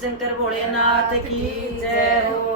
शंकर भोलेनाथ की जय हो।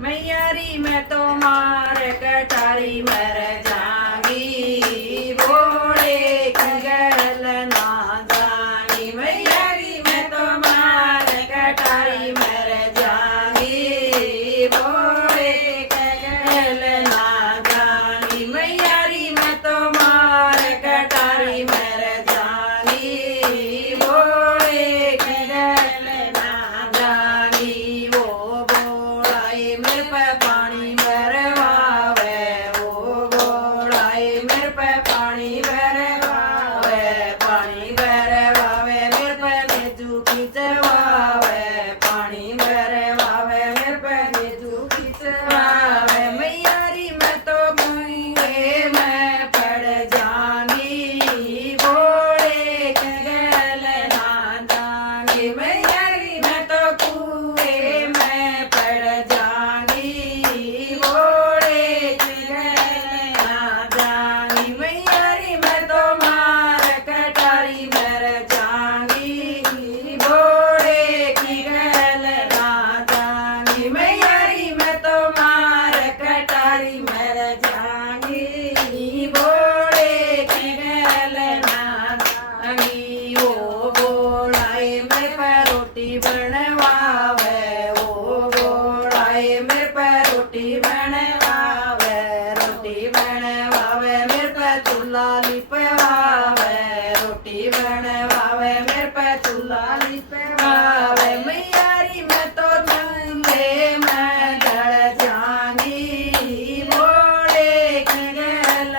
मैयारी मैं तो मार कटारी मर जाऊंगी, भोले की गल ना जानी। मैयारी मैं तो मार कटारी मर जाऊंगी, भोले की गल ना जानी। मैयारी मैं तो मार कटारी मर जाऊंगी, भोले की गल ना जानी। वो बोलाए मेरे पे पानी भरवावे, वो बोलाए मेरे पे पानी भरवावे, पानी भरवावे मेरे पे नेजू खिंचवावे, पानी भरवावे मेरे पे नेजू खिंचवावे। मैयारी मैं तो गंगे में पड़ जाऊंगी, भोले के गल ना जाऊंगी। मैयारी मैं तो कुएं में पड़ जाऊंगी, भोले के गल ना जाऊंगी। मैयारी मैं तो मार कटारी मर जाऊंगी, भोले की गल ना जाऊंगी। मैयारी मैं तो मार कटारी मर जाऊंगी, भोले की गल ना जाऊंगी। वो बोलाए मेरे पे रोटी बनवावे, वो बोलाए मेरे पे रोटी बनवावे, रोटी बनवावे मेरे पे चूल्हा लिपवावे, रोटी बनवावे मेरे पे चूल्हा लिपवावे। मैयारी मैं तो चूल्हे में जल जाऊंगी, भोले की गल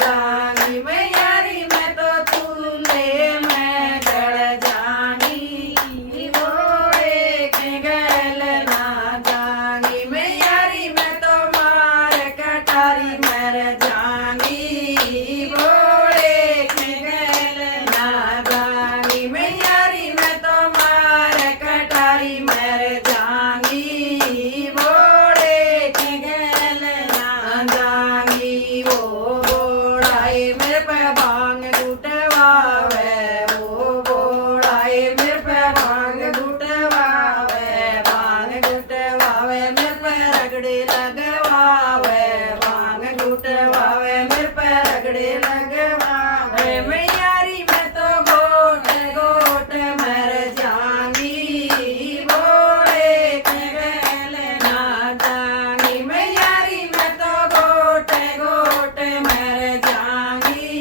जाऊंगी। मैयारी मैं तो चूल्हे में जल जाऊंगी, भोले की गल ना जाऊंगी। मैयारी मैं तो मार कटारी मर जाऊंगी, भोले की गल ना जाऊंगी। मैयारी मैं तो मार कटारी मर जाऊंगी, भोले की गल ना जाऊंगी। वो बोलाए मेरे पे भांग गुटवावे, वो बोलाए मेरे पे भांग गुटवावे, भांग गुटवावे मेरे पे रगड़े लगवावे, भांग गुटवावे मेरे पे रगड़े लगवावे। मैयारी मैं तो गोट गोट मर जाऊंगी, भोले की गल ना जाऊंगी। मैयारी मैं तो गोट गोट मर जाऊंगी,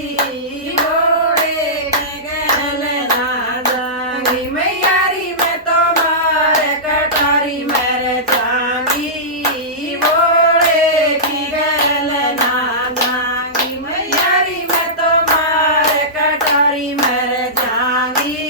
भोले की गल ना जाऊंगी। मैयारी मैं तो मार कटारी मर जाऊंगी, भोले की गल ना जाऊंगी। मैयारी मैं तो मार कटारी मर जाऊंगी,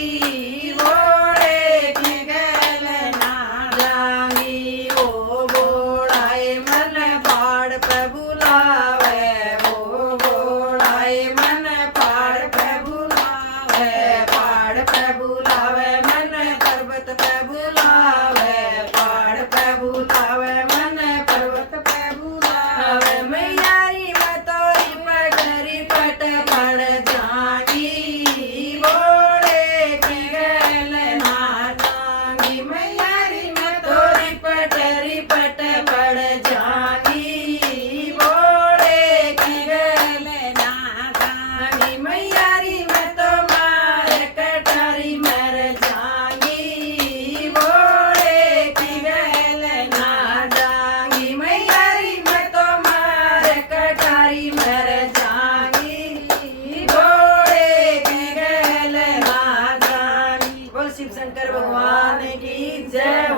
भोले की गल ना जाऊंगी। वो बोलाए मन पाड़ पे बुलावे, वो बोलाए मन पाड़ पे बुलावे, पाड़ पे बुलावे मन पर्वत पे बुलावे, पाड़ पे बुलावे मन पर्वत पे बुलावे। मैयारी मैं तो पगरी पट पड़ जाऊंगी, भोले की गल ना जाऊंगी। मैयारी मैं तो पटरी पट पड़ जाऊंगी, भोले की गल ना जाऊंगी। मैयारी मैं तो मार कटारी मर जाऊंगी, भोले की गल ना जाऊंगी। मैयारी मैं तो मार कटारी मर जाऊंगी, भोले की गल ना जाऊंगी। बोल शिव शंकर भगवान की जय हो।